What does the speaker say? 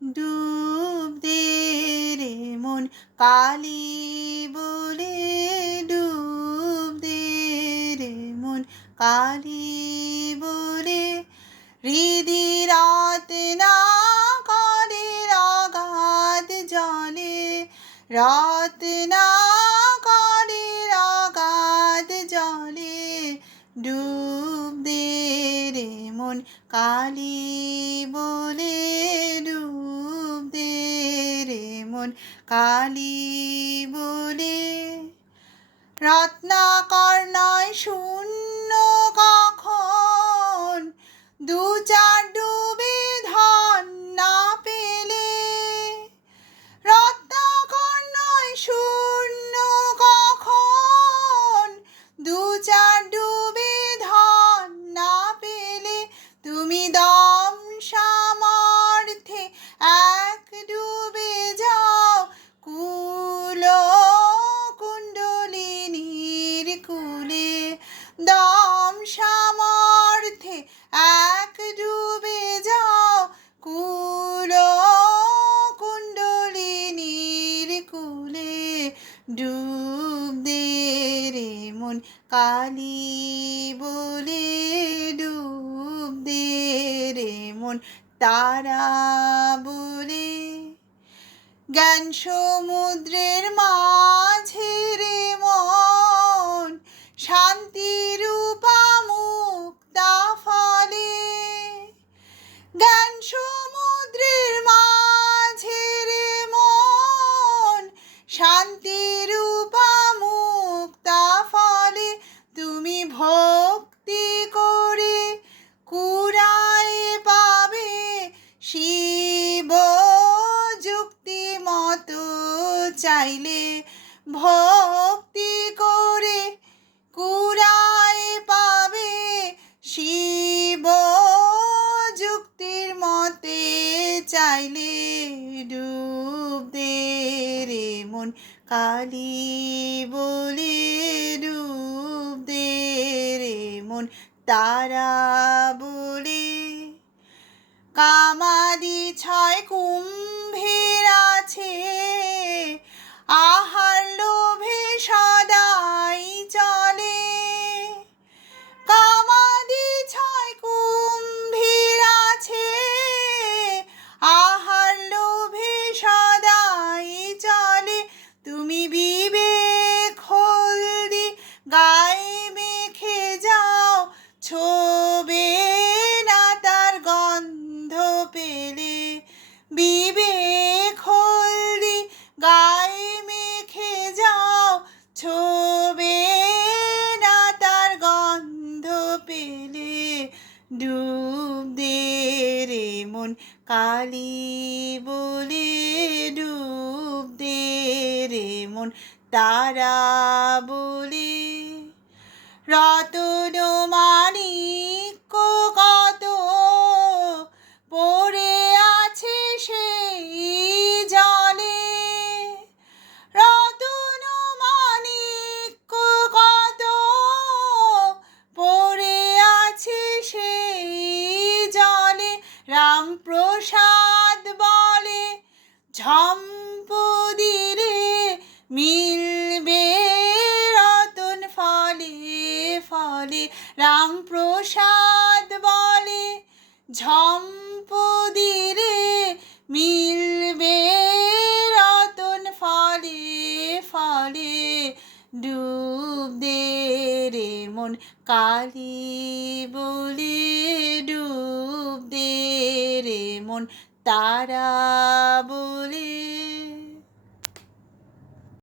ডুব দে রে মন কালি বলে, ডুব দে রে মন কালি বলে, হৃদি রাত না করে রাগাত জলে, রাত না করে রাগাত জলে, ডুব দে রে মন কালি বলে, ডুব দে রে মন কালি বলে। রত্নাকর নয় শূন্য কখন, দু চার ডুবে ধন না পেলে, রত্নাকর নয় শূন্য কখন, দু চার ডুবে ধন না পেলে, তুমি দম সামর্থ্যে এক ডুবে যাও কুল কুণ্ডলিনীর কূলে, দম সামর্থ্যে এক ডুবে যাও কুল কুণ্ডলিনীর কূলে, ডুব দে রে মন কালি বলে, ডুব দে রে মন তারা বলে। জ্ঞান সমুদ্রের মাঝে রে মন শান্তি রূপা মুক্তা ফলে, জ্ঞান সমুদ্রের মাঝে রে মন শান্তি রূপা মুক্তা ফলে, তুমি ভক্তি করে কুড়ায় পাবে শিব যুক্তি মতো চাইলে, ভক্তি করে কুড়ায় পাবে শিব যুক্তির মতে চাইলে, ডুব দে রে মন কালি বলে, ডুব দে রে মন তারা বলে। কামাদি ছয় কুম্ভীর আছে, আহার লোভে সদাই চলে, কামাদি ছয় কুম্ভীর আছে, আহার লোভে সদাই চলে, তুমি বিবেক হলদি গায়ে মেখে যাও ছোবে না তার গন্ধ পেলে, বিবেক হলদি গায়ে মেখে যাও ছোবে না তার গন্ধ পেলে, ডুব দে রে মন কালি বলে, ডুব দে রে মন তারা বলে। রতন মাণিক্য কত পড়ে আছে সেই জলে, রতন মাণিক্য কত পড়ে আছে সেই জলে, রামপ্রসাদ বলে ঝম্পদি রে মিলবে রতন ফলে ফলে, রামপ্রসাদ বলে ঝম্পদি রে মিলবে রতন ফলে ফলে, ডুব দে রে মন কালি বলে, ডুব দে রে মন তারা বলে।